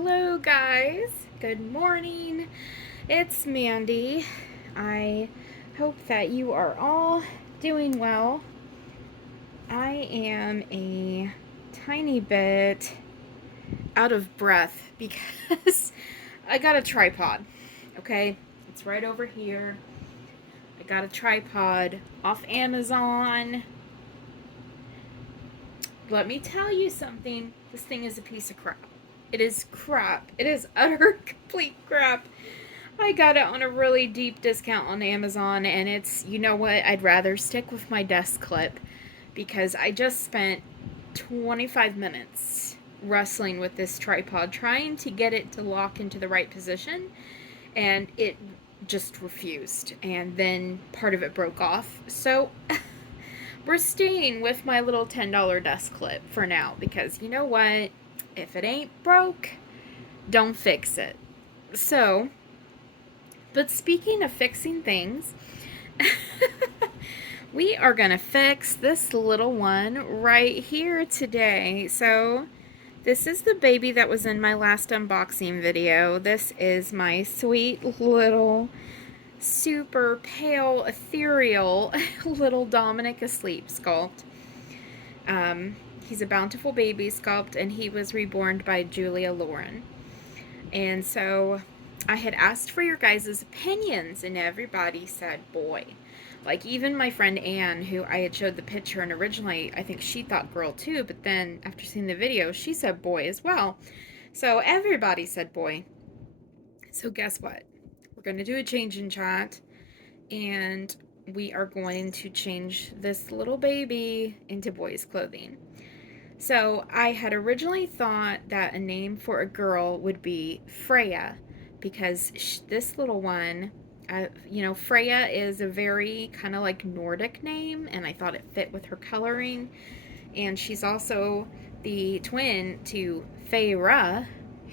Hello guys, good morning. It's Mandy. I hope that you are all doing well. I am a tiny bit out of breath because I got a tripod, okay? It's right over here. I got a tripod off Amazon. Let me tell you something. This thing is a piece of crap. It is crap. It is utter complete crap. I got it on a really deep discount on Amazon, and it's, you know what, I'd rather stick with my desk clip because I just spent 25 minutes wrestling with this tripod, trying to get it to lock into the right position, and it just refused, and then part of it broke off. So we're staying with my little $10 desk clip for now because you know what? If it ain't broke, don't fix it. So, but speaking of fixing things, we are going to fix this little one right here today. So, this is the baby that was in my last unboxing video. This is my sweet little, super pale, ethereal little Dominic asleep sculpt. He's a Bountiful Baby sculpt, and he was reborn by Julia Lauren. And so I had asked for your guys' opinions, and everybody said boy. Like, even my friend Anne, who I had showed the picture, and originally I think she thought girl too, but then after seeing the video, she said boy as well. So everybody said boy. So guess what? We're going to do a change in chat, and we are going to change this little baby into boys' clothing. So I had originally thought that a name for a girl would be Freya, because this little one, Freya is a very kind of like Nordic name, and I thought it fit with her coloring. And she's also the twin to Feyre,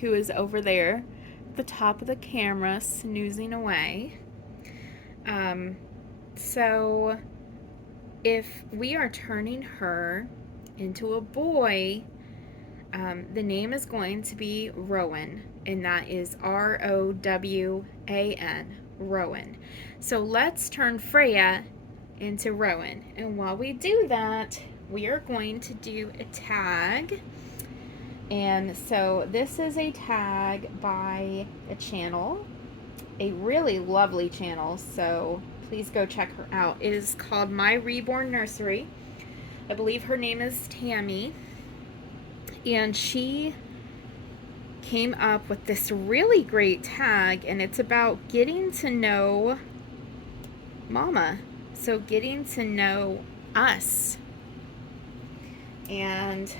who is over there at the top of the camera snoozing away. So if we are turning her into a boy, the name is going to be Rowan, and that is Rowan, Rowan. So let's turn Freya into Rowan, and while we do that, we are going to do a tag. And so this is a tag by a channel, a really lovely channel, so please go check her out. It is called My Reborn Nursery. I believe her name is Tammy, and she came up with this really great tag, and it's about getting to know Mama, so getting to know us. And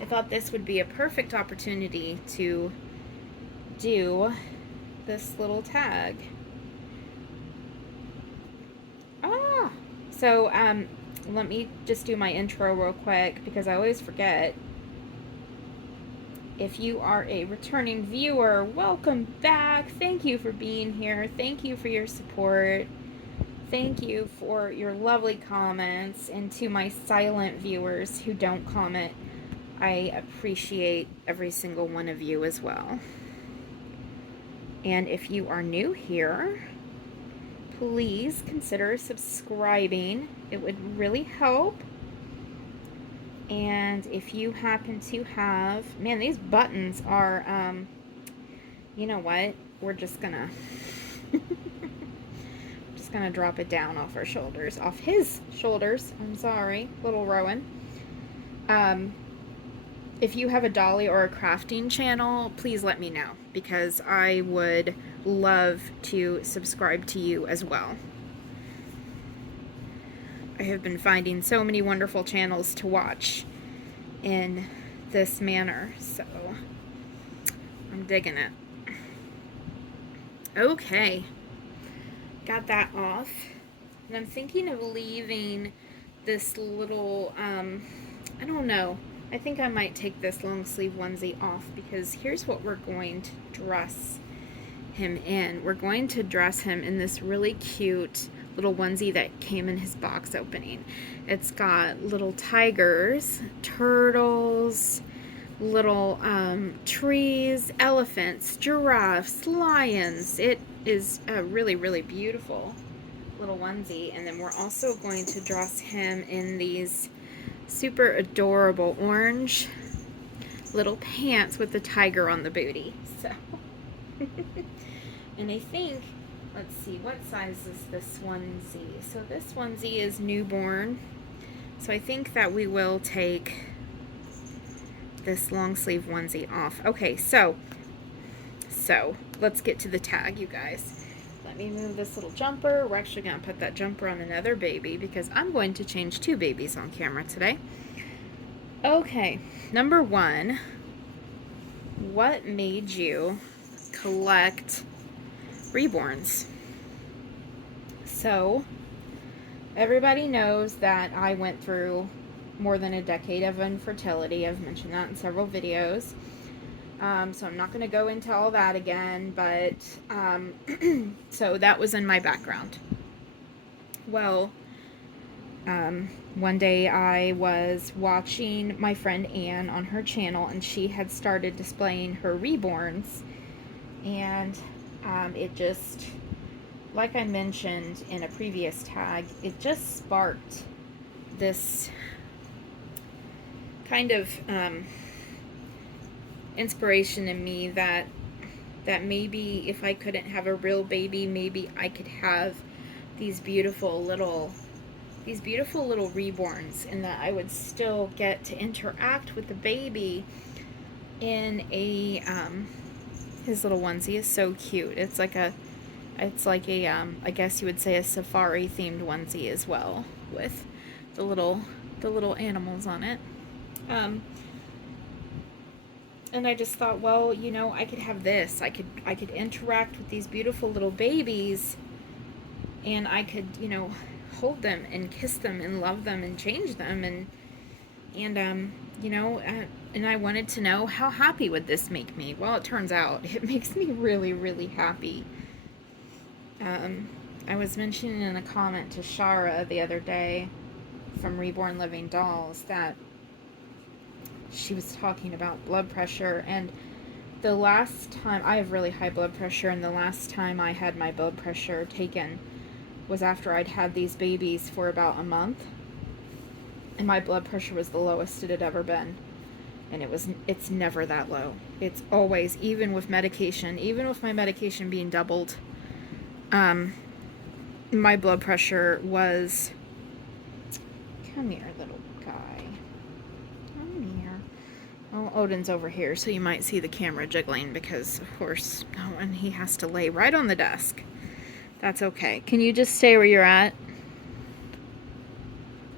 I thought this would be a perfect opportunity to do this little tag. So let me just do my intro real quick because I always forget. If you are a returning viewer, welcome back. Thank you for being here. Thank you for your support. Thank you for your lovely comments. And to my silent viewers who don't comment, I appreciate every single one of you as well. And if you are new here, please consider subscribing. It would really help. And if you happen to have, man, these buttons are, you know what? We're just gonna, drop it down off our shoulders, off his shoulders. I'm sorry, little Rowan. If you have a dolly or a crafting channel, please let me know, because I would love to subscribe to you as well. I have been finding so many wonderful channels to watch in this manner, so I'm digging it. Okay, got that off, and I'm thinking of leaving this little, I don't know, I think I might take this long sleeve onesie off, because here's what we're going to dress him in. We're going to dress him in this really cute little onesie that came in his box opening. It's got little tigers, turtles, little trees, elephants, giraffes, lions. It is a really, really beautiful little onesie. And then we're also going to dress him in these super adorable orange little pants with the tiger on the booty. So, and I think, let's see, what size is this onesie? So this onesie is newborn. So I think that we will take this long sleeve onesie off. Okay, so let's get to the tag, you guys. Let me move this little jumper. We're actually going to put that jumper on another baby because I'm going to change 2 babies on camera today. Okay, number 1, what made you collect Reborns? So, everybody knows that I went through more than a decade of infertility. I've mentioned that in several videos. So I'm not going to go into all that again, but so that was in my background. Well, one day I was watching my friend Anne on her channel, and she had started displaying her Reborns, and it just, like I mentioned in a previous tag, it just sparked this kind of inspiration in me that maybe if I couldn't have a real baby, maybe I could have these beautiful little reborns, and that I would still get to interact with the baby in a his little onesie is so cute. It's like a I guess you would say a safari themed onesie as well, with the little animals on it. And I just thought, well, you know, I could have this. I could interact with these beautiful little babies, and I could, you know, hold them and kiss them and love them and change them, and you know, and I wanted to know, how happy would this make me? Well, it turns out it makes me really, really happy. I was mentioning in a comment to Shara the other day from Reborn Living Dolls that she was talking about blood pressure, and the last time, I have really high blood pressure, and the last time I had my blood pressure taken was after I'd had these babies for about a month, and my blood pressure was the lowest it had ever been, and it's never that low. It's always, even with medication, even with my medication being doubled, my blood pressure was, come here, little guy. Come here. Oh, Odin's over here, so you might see the camera jiggling because, of course, and he has to lay right on the desk. That's okay. Can you just stay where you're at?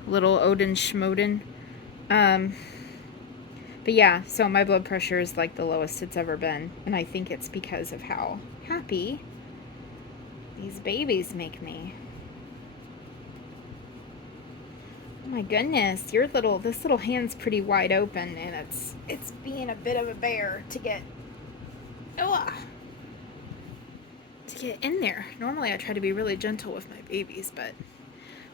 Little Odin Schmoden. But yeah, so my blood pressure is like the lowest it's ever been, and I think it's because of how happy these babies make me. Oh my goodness, this little hand's pretty wide open, and it's being a bit of a bear to get in there. Normally I try to be really gentle with my babies, but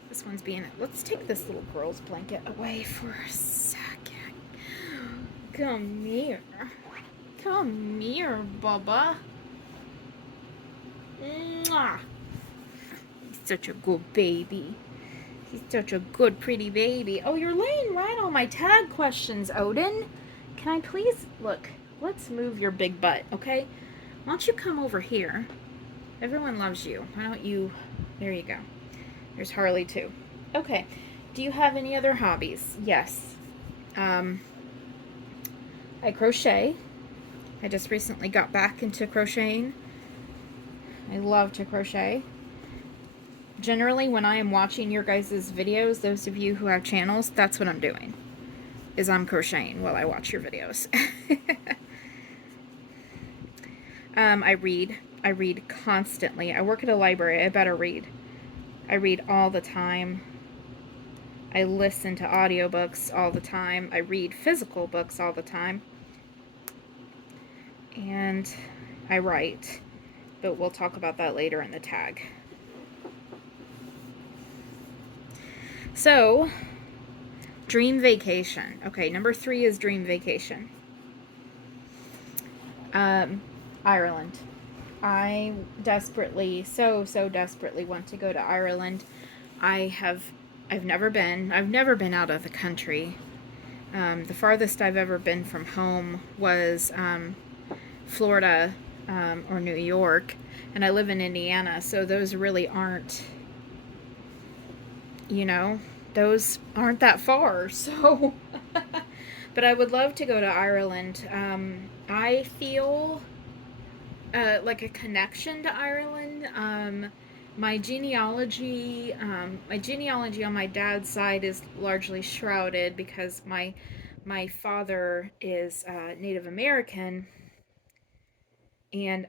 this one's being, let's take this little girl's blanket away for a second. Come here. Come here, Bubba. Mwah. He's such a good baby. He's such a good, pretty baby. Oh, you're laying right on my tag questions, Odin. Can I please, look, let's move your big butt, okay? Why don't you come over here? Everyone loves you. Why don't you, there you go. There's Harley, too. Okay, do you have any other hobbies? Yes. I crochet. I just recently got back into crocheting. I love to crochet. Generally, when I am watching your guys' videos, those of you who have channels, that's what I'm doing, is I'm crocheting while I watch your videos. I read constantly. I work at a library. I better read. I read all the time. I listen to audiobooks all the time. I read physical books all the time. And I write. But we'll talk about that later in the tag. So, dream vacation. Okay, number 3 is dream vacation. Um, Ireland. I desperately, so desperately want to go to Ireland. I have, I've never been. I've never been out of the country. The farthest I've ever been from home was Florida or New York, and I live in Indiana, so those really aren't, you know, those aren't that far. So, but I would love to go to Ireland. I feel like a connection to Ireland. My genealogy on my dad's side is largely shrouded because my father is Native American, and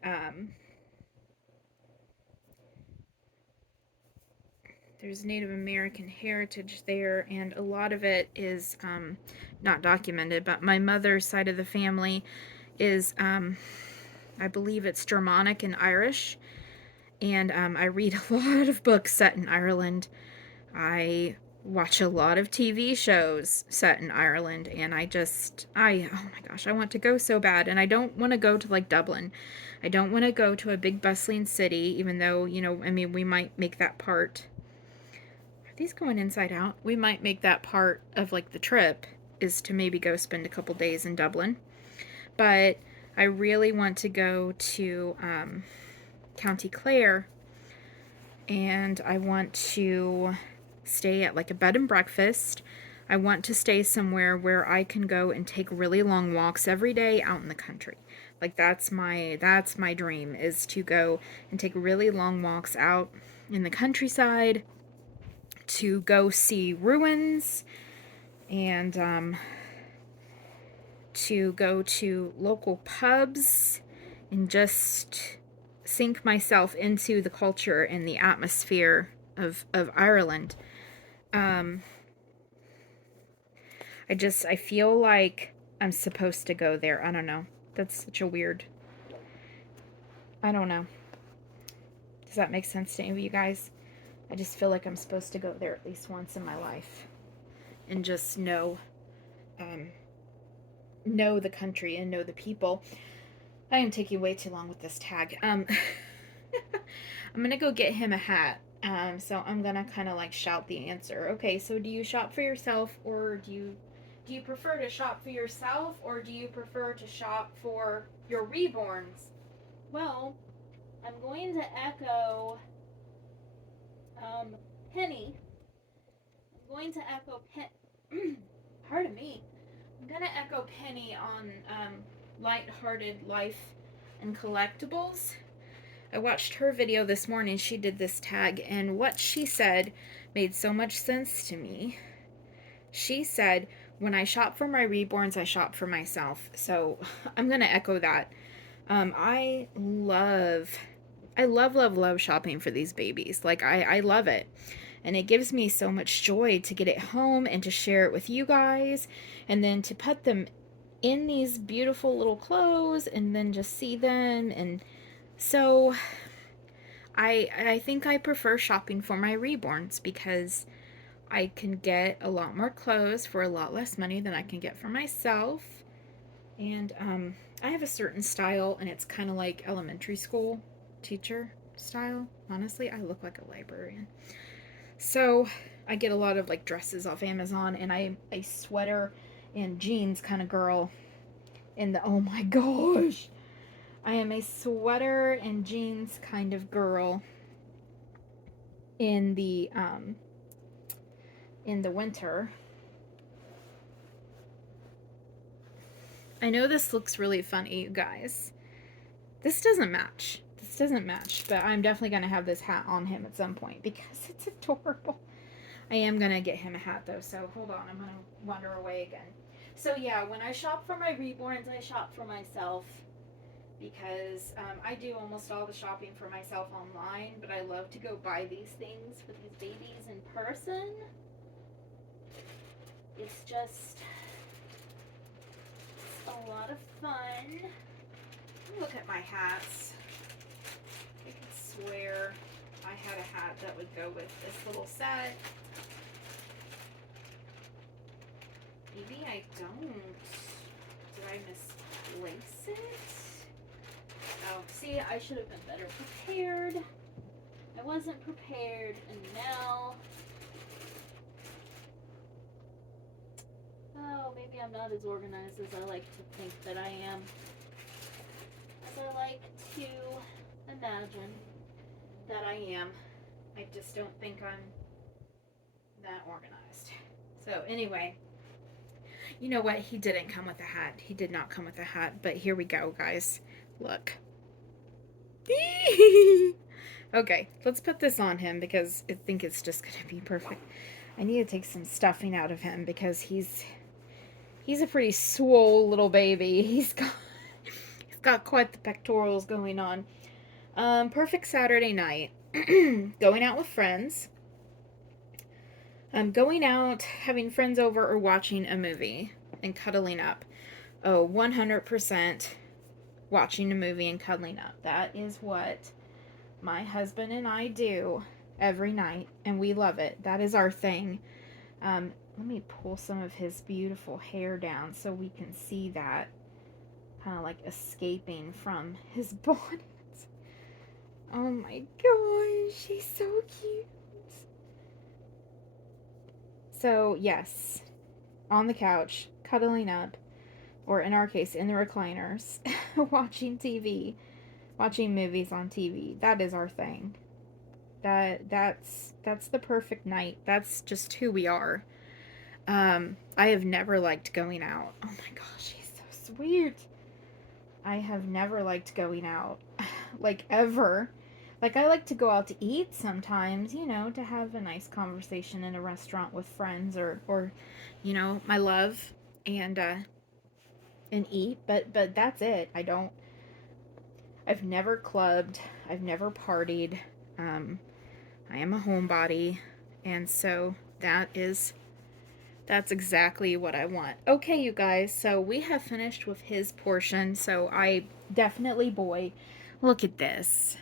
there's Native American heritage there, and a lot of it is not documented. But my mother's side of the family is, I believe it's Germanic and Irish, and I read a lot of books set in Ireland. I watch a lot of TV shows set in Ireland, and oh my gosh, I want to go so bad. And I don't want to go to like Dublin. I don't want to go to a big bustling city, even though, I mean, we might make that part. Are these going inside out? We might make that part of like the trip, is to maybe go spend a couple days in Dublin. But I really want to go to County Clare, and I want to stay at like a bed and breakfast. I want to stay somewhere where I can go and take really long walks every day out in the country. Like that's my dream, is to go and take really long walks out in the countryside, to go see ruins, and to go to local pubs and just sink myself into the culture and the atmosphere of Ireland. I feel like I'm supposed to go there. I don't know. That's such a weird. I don't know. Does that make sense to any of you guys? I just feel like I'm supposed to go there at least once in my life and just know the country and know the people. I am taking way too long with this tag. I'm gonna go get him a hat. So I'm gonna kind of like shout the answer. Okay, so do you shop for yourself, or do you prefer to shop for yourself, or do you prefer to shop for your reborns? Well, I'm going to echo Penny. I'm going to echo Pardon me. I'm gonna echo Penny on lighthearted life and collectibles. I watched her video this morning. She did this tag, and what she said made so much sense to me. She said, when I shop for my reborns, I shop for myself. So I'm gonna echo that. I love shopping for these babies. Like I love it. And it gives me so much joy to get it home and to share it with you guys, and then to put them in these beautiful little clothes and then just see them. And so I think I prefer shopping for my reborns because I can get a lot more clothes for a lot less money than I can get for myself. And I have a certain style, and it's kind of like elementary school teacher style. Honestly, I look like a librarian. So I get a lot of like dresses off Amazon, and I'm a sweater and jeans kind of girl. Oh my gosh, I am a sweater and jeans kind of girl in the winter. I know this looks really funny, you guys. This doesn't match. But I'm definitely going to have this hat on him at some point because it's adorable. I am going to get him a hat though, so hold on. I'm going to wander away again. So yeah, when I shop for my reborns, I shop for myself because I do almost all the shopping for myself online, but I love to go buy these things for these babies in person. It's just a lot of fun. Look at my hats. I could swear I had a hat that would go with this little set. Maybe I don't. Did I misplace it? sorry. I should have been better prepared. I wasn't prepared, and now... Oh, maybe I'm not as organized as I like to think that I am. As I like to imagine that I am. I just don't think I'm that organized. So anyway, you know what? He didn't come with a hat. He did not come with a hat, but here we go, guys. Look. Okay, let's put this on him because I think it's just going to be perfect. I need to take some stuffing out of him because he's a pretty swole little baby. He's got quite the pectorals going on. Perfect Saturday night. Going out with friends. Going out, having friends over, or watching a movie and cuddling up. Oh, 100% watching a movie and cuddling up. That is what my husband and I do every night, and we love it. That is our thing. Let me pull some of his beautiful hair down so we can see that kind of like escaping from his bonnet. Oh my gosh, he's so cute. So, yes, on the couch, cuddling up, or in our case, in the recliners, watching TV, watching movies on TV. That is our thing. That's the perfect night. That's just who we are. I have never liked going out. Oh my gosh, he's so sweet. I have never liked going out. Like, ever. Like, I like to go out to eat sometimes, you know, to have a nice conversation in a restaurant with friends or you know, my love and eat, but that's it. I've never clubbed. I've never partied. I am a homebody, and so that's exactly what I want. Okay, you guys, so we have finished with his portion, so I definitely, boy, look at this.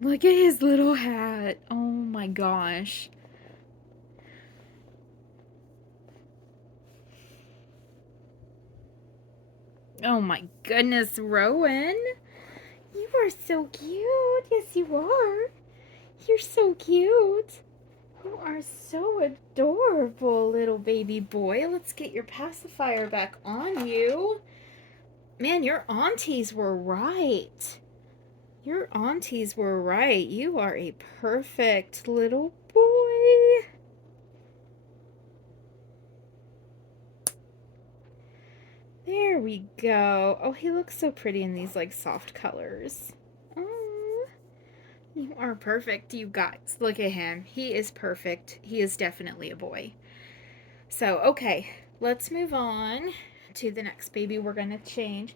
Look at his little hat. Oh my gosh. Oh my goodness, Rowan. You are so cute. Yes, you are. You're so cute. You are so adorable, little baby boy. Let's get your pacifier back on you. Man, your aunties were right. Your aunties were right. You are a perfect little boy. There we go. Oh, he looks so pretty in these, like, soft colors. Oh, you are perfect, you guys. Look at him. He is perfect. He is definitely a boy. So, okay, let's move on to the next baby we're going to change.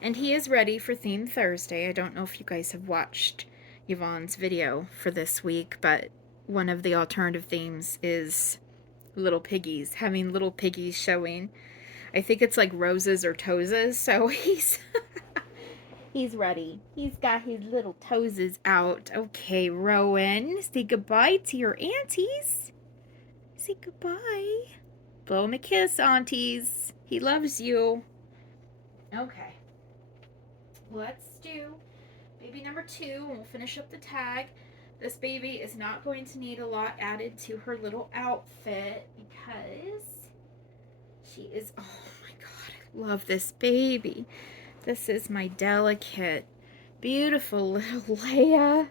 And he is ready for Theme Thursday. I don't know if you guys have watched Yvonne's video for this week, but one of the alternative themes is little piggies, having little piggies showing. I think it's like roses or toeses, so he's ready. He's got his little toeses out. Okay, Rowan, say goodbye to your aunties. Say goodbye. Blow him a kiss, aunties. He loves you. Okay. Let's do baby number 2, and we'll finish up the tag. This baby is not going to need a lot added to her little outfit because she is, oh my god, I love this baby. This is my delicate, beautiful little Leia.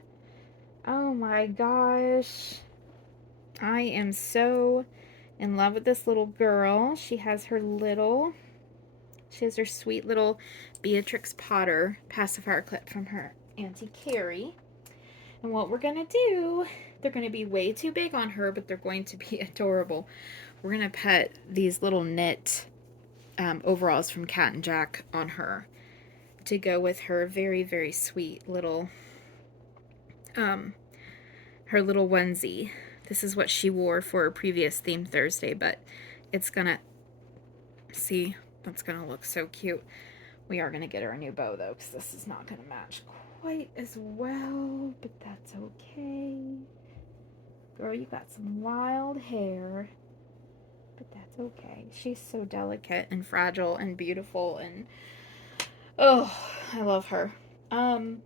Oh my gosh. I am so in love with this little girl. She has her sweet little Beatrix Potter pacifier clip from her Auntie Carrie. And what we're going to do, they're going to be way too big on her, but they're going to be adorable. We're going to put these little knit overalls from Cat and Jack on her to go with her very, very sweet little, her little onesie. This is what she wore for a previous Theme Thursday, but it's going to, see, that's going to look so cute. We are going to get her a new bow, though, because this is not going to match quite as well, but that's okay. Girl, you got some wild hair, but that's okay. She's so delicate and fragile and beautiful, and oh, I love her. Um,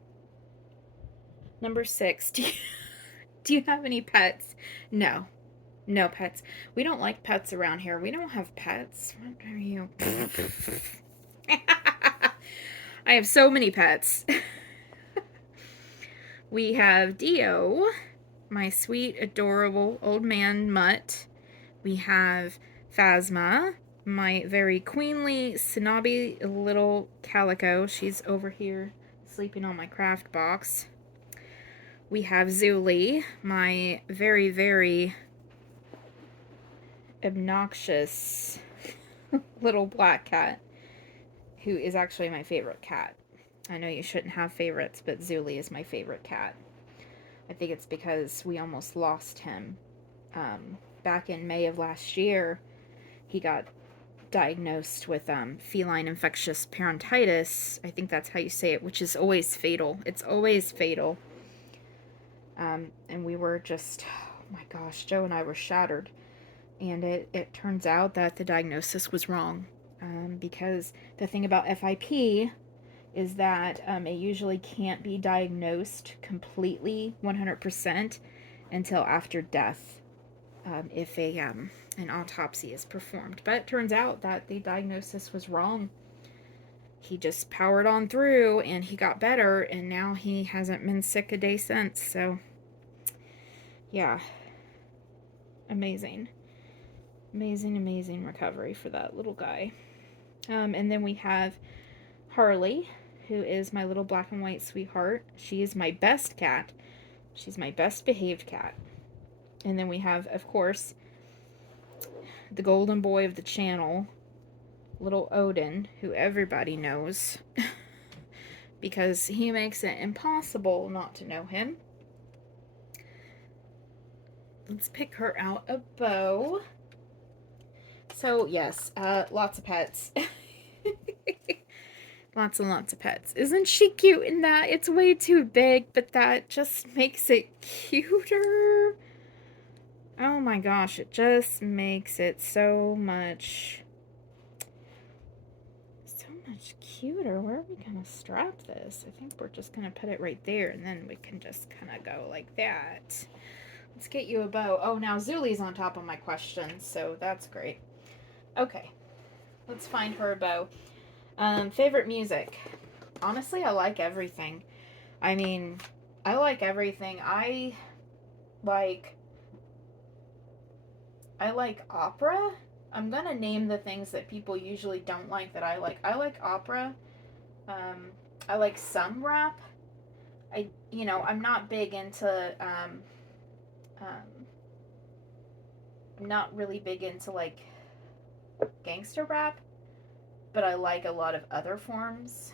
Number 6. Do you have any pets? No. No pets. We don't like pets around here. We don't have pets. What are you? I have so many pets. We have Dio, my sweet, adorable old man mutt. We have Phasma, my very queenly, snobby little calico. She's over here sleeping on my craft box. We have Zuli, my very, very obnoxious little black cat, who is actually my favorite cat. I know you shouldn't have favorites, but Zuli is my favorite cat. I think it's because we almost lost him. Back in May of last year, he got diagnosed with feline infectious parodontitis. I think that's how you say it, which is always fatal. It's always fatal. And we were just, oh my gosh, Joe and I were shattered. And it turns out that the diagnosis was wrong. Because the thing about FIP is that it usually can't be diagnosed completely 100% until after death, if an autopsy is performed. But it turns out that the diagnosis was wrong. He just powered on through and he got better, and now he hasn't been sick a day since. So, yeah, amazing. Amazing, amazing recovery for that little guy. And then we have Harley, who is my little black and white sweetheart. She is my best cat. She's my best behaved cat. And then we have, of course, the golden boy of the channel, little Odin, who everybody knows because he makes it impossible not to know him. Let's pick her out a bow. So, yes, lots of pets. Lots and lots of pets. Isn't she cute in that? It's way too big, but that just makes it cuter. Oh my gosh, it just makes it so much cuter. Where are we gonna strap this? I think we're just gonna put it right there, and then we can just kind of go like that. Let's get you a bow. Oh, now Zuli's on top of my questions, so that's great. Okay, let's find her a bow. Favorite music? Honestly, I like everything. I mean, I like everything. Like I like opera. I'm gonna name the things that people usually don't like that I like. I like opera. I like some rap. I'm not big into I'm not really big into like gangster rap, but I like a lot of other forms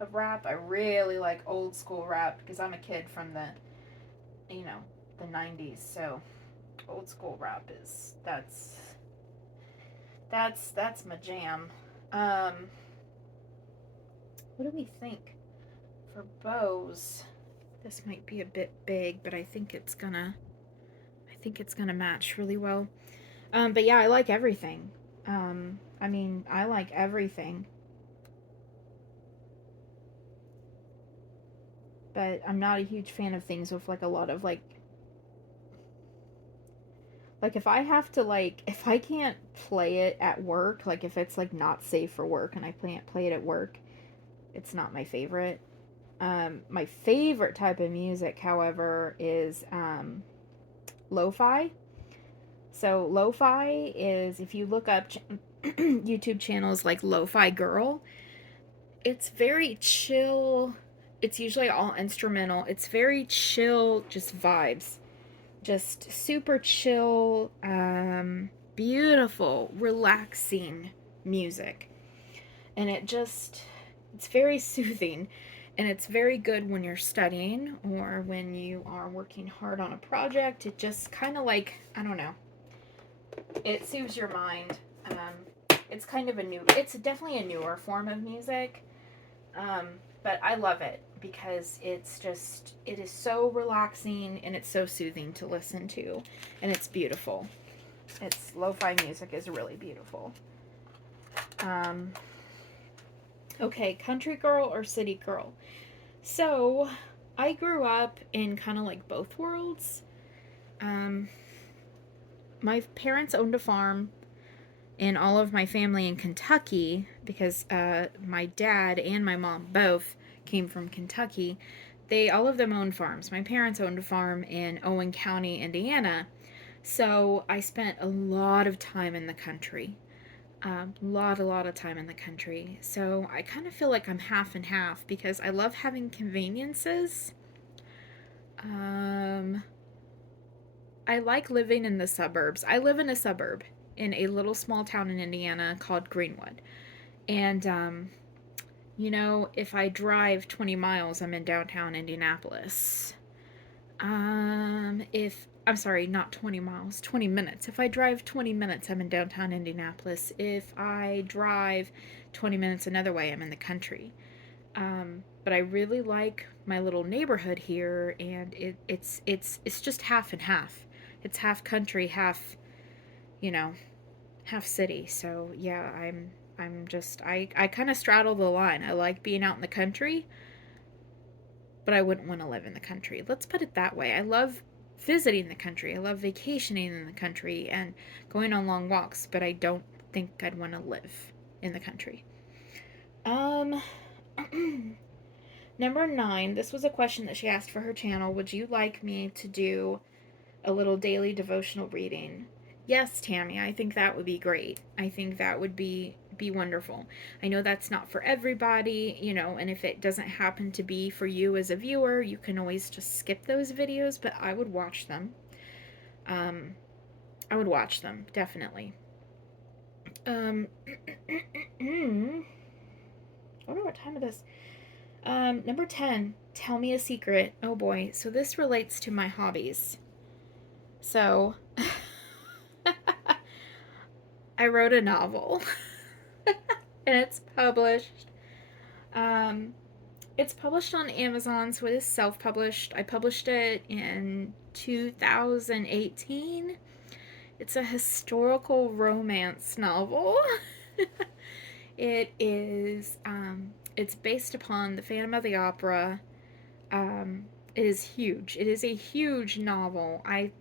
of rap. I really like old school rap because I'm a kid from the 90s. So old school rap is that's my jam. What do we think for bows? This might be a bit big, but I think it's gonna match really well. But yeah, I like everything. I like everything. But I'm not a huge fan of things with like a lot of like if I have to if I can't play it at work, like if it's like not safe for work and I can't play it at work, it's not my favorite. My favorite type of music, however, is lo-fi. So lo-fi is, if you look up YouTube channels like Lo-Fi Girl, it's very chill. It's usually all instrumental. It's very chill, just vibes. Just super chill, beautiful, relaxing music. And it's very soothing. And it's very good when you're studying or when you are working hard on a project. It just kind of like, I don't know, it soothes your mind. It's kind of it's definitely a newer form of music. But I love it because it is so relaxing and it's so soothing to listen to, and it's beautiful. Lo-fi music is really beautiful. Okay, country girl or city girl? So, I grew up in kind of like both worlds. Um, my parents owned a farm, and all of my family in Kentucky, because my dad and my mom both came from Kentucky. They all of them owned farms. My parents owned a farm in Owen County, Indiana. So I spent a lot of time in the country. A lot of time in the country. So I kind of feel like I'm half and half because I love having conveniences. Um, I like living in the suburbs. I live in a suburb in a little small town in Indiana called Greenwood. And, if I drive 20 miles, I'm in downtown Indianapolis. If I'm sorry, not 20 miles, 20 minutes. If I drive 20 minutes, I'm in downtown Indianapolis. If I drive 20 minutes another way, I'm in the country. But I really like my little neighborhood here, and it's just half and half. It's half country, half you know, half city. So yeah, I kind of straddle the line. I like being out in the country, but I wouldn't want to live in the country. Let's put it that way. I love visiting the country. I love vacationing in the country and going on long walks, but I don't think I'd want to live in the country. Um, Number 9, this was a question that she asked for her channel. Would you like me to do a little daily devotional reading? Yes, Tammy, I think that would be great. I think that would be wonderful. I know that's not for everybody, and if it doesn't happen to be for you as a viewer, you can always just skip those videos, but I would watch them. Um, I would watch them, definitely. Um, I wonder what time it is. Number 10, tell me a secret. Oh boy, so this relates to my hobbies. So, I wrote a novel, and it's published. Um, it's published on Amazon, so it is self-published. I published it in 2018. It's a historical romance novel. It is, it's based upon the Phantom of the Opera. It is huge. It is a huge novel. I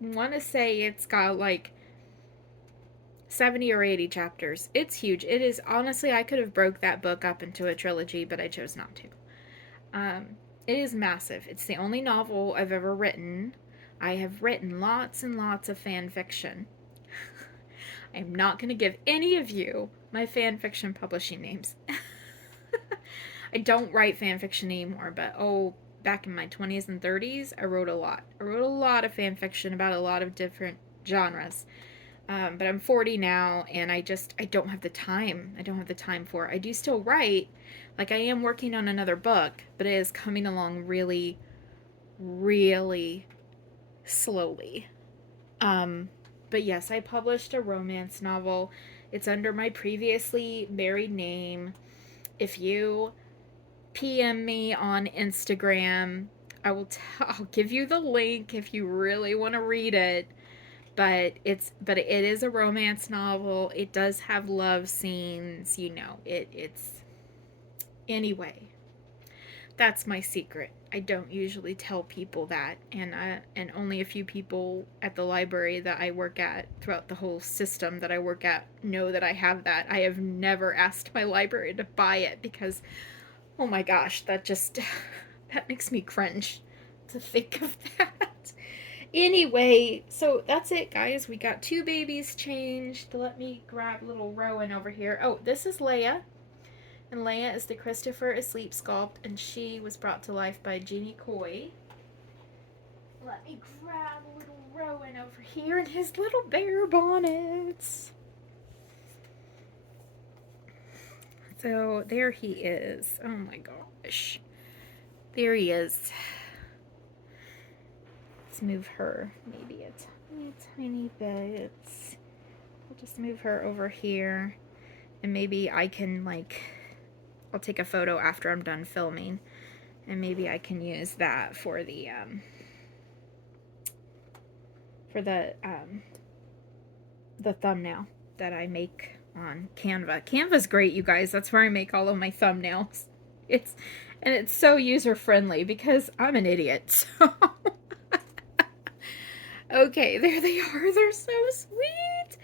want to say it's got like 70 or 80 chapters. It's huge. It is, honestly, I could have broke that book up into a trilogy, but I chose not to. Um, it is massive. It's the only novel I've ever written. I have written lots and lots of fan fiction. I'm not going to give any of you my fan fiction publishing names. I don't write fan fiction anymore, but back in my 20s and 30s, I wrote a lot. I wrote a lot of fan fiction about a lot of different genres. But I'm 40 now, and I don't have the time. I don't have the time for it. I do still write. Like, I am working on another book, but it is coming along really, really slowly. Um, but yes, I published a romance novel. It's under my previously married name. If you PM me on Instagram, I'll give you the link if you really want to read it. But it is a romance novel. It does have love scenes, it's anyway. That's my secret. I don't usually tell people that, and only a few people at the library that I work at throughout the whole system that I work at know that I have that. I have never asked my library to buy it because, oh my gosh, that makes me cringe to think of that. Anyway, so that's it, guys. We got 2 babies changed. Let me grab little Rowan over here. Oh, this is Leia. And Leia is the Christopher Asleep sculpt, and she was brought to life by Jeannie Coy. Let me grab little Rowan over here in his little bear bonnets. So there he is. Oh my gosh. There he is. Let's move her maybe a tiny bit. We'll just move her over here, and maybe I can I'll take a photo after I'm done filming, and maybe I can use that for the thumbnail that I make on Canva. Canva's great, you guys. That's where I make all of my thumbnails. It's so user friendly because I'm an idiot. So okay, there they are. They're so sweet.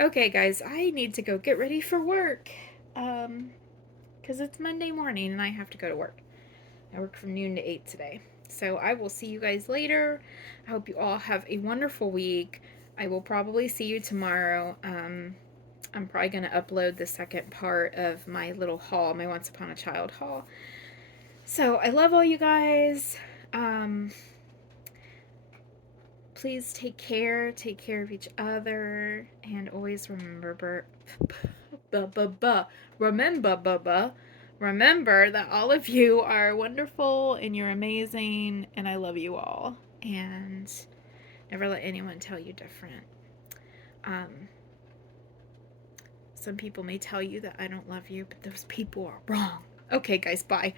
Okay, guys, I need to go get ready for work. Because it's Monday morning and I have to go to work. I work from noon to 8 today. So I will see you guys later. I hope you all have a wonderful week. I will probably see you tomorrow. I'm probably going to upload the second part of my little haul, my Once Upon a Child haul. So I love all you guys. Please take care of each other, and always remember, remember that all of you are wonderful and you're amazing, and I love you all. And never let anyone tell you different. Some people may tell you that I don't love you, but those people are wrong. Okay, guys, bye.